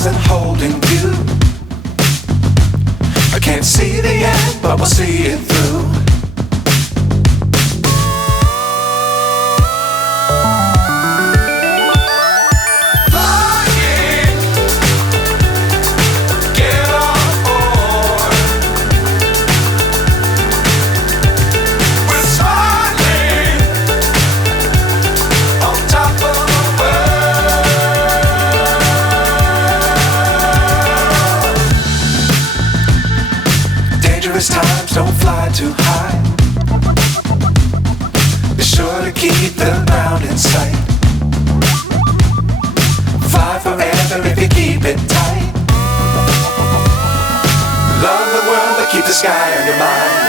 stars and holding you. I can't see the end, but we'll see it through. Times don't fly too high. Be sure to keep the ground in sight. Fly forever if you keep it tight. Love the world but keep the sky on your mind.